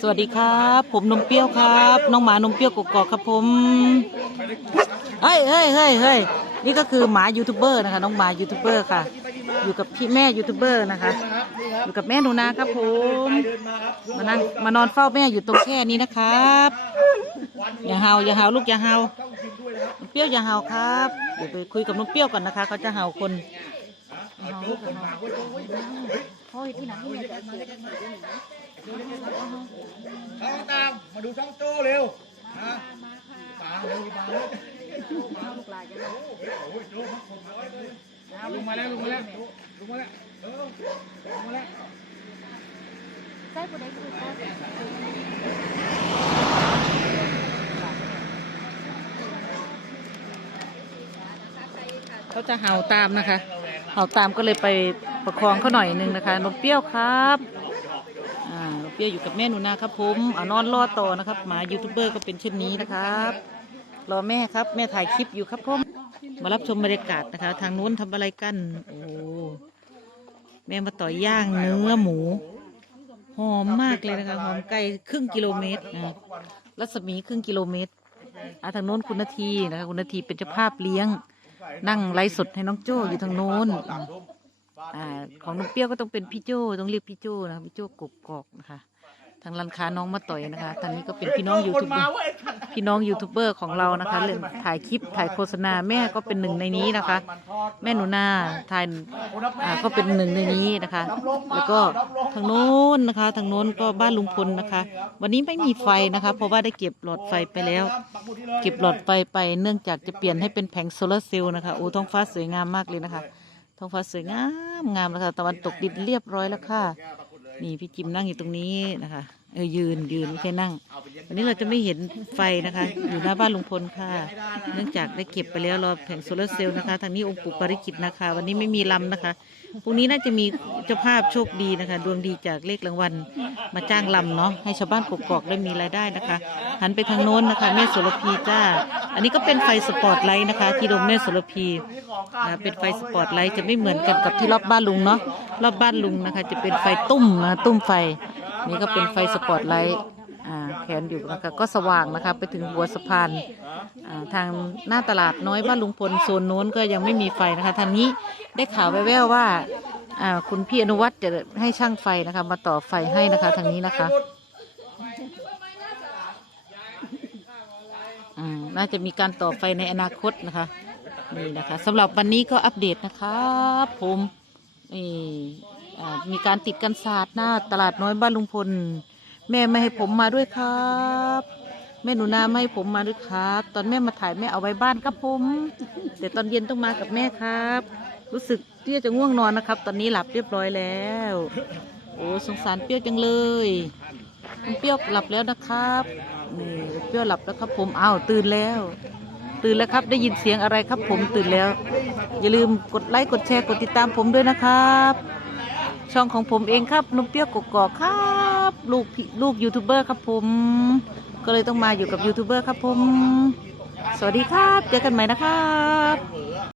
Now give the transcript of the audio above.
สวัสดีครับ ผมนมเปรี้ยวครับ น้องหมานมเปรี้ยวกกอกครับผมเฮ้ยเฮ้ยเฮ้ยเฮ้ยนี่ก็คือหมายูทูบเบอร์นะคะ น้องหมายูทูบเบอร์ค่ะ อยู่กับพี่แม่ยูทูบเบอร์นะคะ อยู่กับแม่หนูนาครับผมมานั่งมานอนเฝ้าแม่อยู่ตรงแค่นี้นะครับอย่าเห่าอย่าเห่าลูกอย่าเห่านมเปรี้ยวอย่าเห่าครับเดี๋ยวไปคุยกับนมเปรี้ยวก่อนนะคะเขาจะเห่าคนอย่าเห่าลู อย่าเห่าพ่ออยู่ที่ไหนที่แม่จะมาได้กันไหมช่องตามมาดูช่องโจ้เร็วนะตามเร็วตามเร็วลุงมาแล้วลุงมาแล้วลุงมาแล้วเออลุงมาแล้วเขาจะเห่าตามนะคะ เห่าตามก็เลยไป ประคองเขาหน่อยนึงนะคะนมเปรี้ยวครับอ่านมเปรี้ยวอยู่กับแม่หนูนาครับผมอ่านอนรอต่อนะครับหมายูทูบเบอร์ก็เป็นเช่นนี้นะครับรอแม่ครับแม่ถ่ายคลิปอยู่ครับผมมารับชมบรรยากาศนะคะ ทางนู้นทำอะไรกันโอ้แม่มาต่อย่างเนื้อหมูหอมมากเลยนะคะหอมไกลครึ่งกิโลเมตรนะรัศมีครึ่งกิโลเมตรอ่าทางโน้นคุณนาทีนะคะคุณนาทีเป็นเจ้าภาพเลี้ยง นั่งไลฟ์สดให้น้องโจ้อยู่ทางโน้น อ่าอ่าของน้องเปรี้ยวก็ต้องเป็นพี่โจ้ต้องเรียกพี่โจ้นะคะพี่โจ้กบกอกนะคะ ทางร้านค้าน้องมาต่อยนะคะทางนี้ก็เป็นพี่น้องยูทูบเบอร์พี่น้องยูทูบเบอร์ของเรานะคะเรื่องถ่ายคลิปถ่ายโฆษณาแม่ก็เป็นหนึ่งในนี้นะคะ แม่หนูนาถ่ายอ่าก็เป็นหนึ่งในนี้นะคะ แล้วก็ทางโน้นนะคะ ทางโน้นก็บ้านลุงพลนะคะ วันนี้ไม่มีไฟนะคะ เพราะว่าได้เก็บหลอดไฟไปแล้ว เก็บหลอดไฟไปเนื่องจากจะเปลี่ยนให้เป็นแผงโซลาร์เซลล์นะคะโอ้ท้องฟ้าสวยงามมากเลยนะคะ ท้องฟ้าสวยงามงามแล้วค่ะตะวันตกดินเรียบร้อยแล้วค่ะ นี่พี่จิมนั่งอยู่ตรงนี้นะคะ เออยืนยืนไม่ใช่นั่ง วันนี้เราจะไม่เห็นไฟนะคะ อยู่หน้าบ้านลุงพลค่ะ เนื่องจากได้เก็บไปแล้วรอแผงโซลาร์เซลล์นะคะ ทางนี้องค์ปู่ปาริกิตนะคะ วันนี้ไม่มีลำนะคะพรุ่งนี้น่าจะมีเจ้าภาพโชคดีนะคะ ดวงดีจากเลขรางวัลมาจ้างลำเนาะให้ชาวบ้านกกอกได้มีรายได้นะคะ หันไปทางโน้นนะคะ แม่โสระพีจ้า อันนี้ก็เป็นไฟสปอตไลท์นะคะ ที่โดมแม่โสระพีอ่าเป็นไฟสปอตไลท์จะไม่เหมือนกันกับที่รอบบ้านลุงเนาะรอบบ้านลุงนะคะ จะเป็นไฟตุ้มนะตุ้มไฟ นี่ก็เป็นไฟสปอตไลท์อ่าแขวนอยู่นะคะก็สว่างนะคะไปถึงหัวสะพานอ่าทางหน้าตลาดน้อยบ้านลุงพลโซนโน้นก็ยังไม่มีไฟนะคะทางนี้ได้ข่าวแว่วๆว่าอ่าคุณพี่อนุวัฒน์จะให้ช่างไฟนะคะ มาต่อไฟให้นะคะทางนี้นะคะอืมน่าจะมีการต่อไฟในอนาคตนะคะนี่นะคะสำหรับวันนี้ก็อัปเดตนะครับผมนี่ อ่ามีการติดกันศาสตร์หน้าตลาดน้อยบ้านลุงพล แม่ไม่ให้ผมมาด้วยครับ แม่หนูนาไม่ให้ผมมาด้วยครับ ตอนแม่มาถ่ายแม่เอาไว้บ้านครับผม แต่ตอนเย็นต้องมากับแม่ครับ รู้สึกเปรี้ยวจะง่วงนอนนะครับ ตอนนี้หลับเรียบร้อยแล้ว โอ้สงสารเปรี้ยวจังเลยคุณเปรี้ยวหลับแล้วนะครับนี่เปรี้ยวหลับแล้วครับผมอ้าวตื่นแล้ว ตื่นแล้วครับได้ยินเสียงอะไรครับผมตื่นแล้ว อย่าลืมกดไลค์กดแชร์กดติดตามผมด้วยนะครับ ช่องของผมเองครับนุ่มเปี้ยกกกอกครับลูกลูกยูทูบเบอร์ครับผม ก็เลยต้องมาอยู่กับยูทูบเบอร์ครับผม สวัสดีครับ เจอกันใหม่นะครับ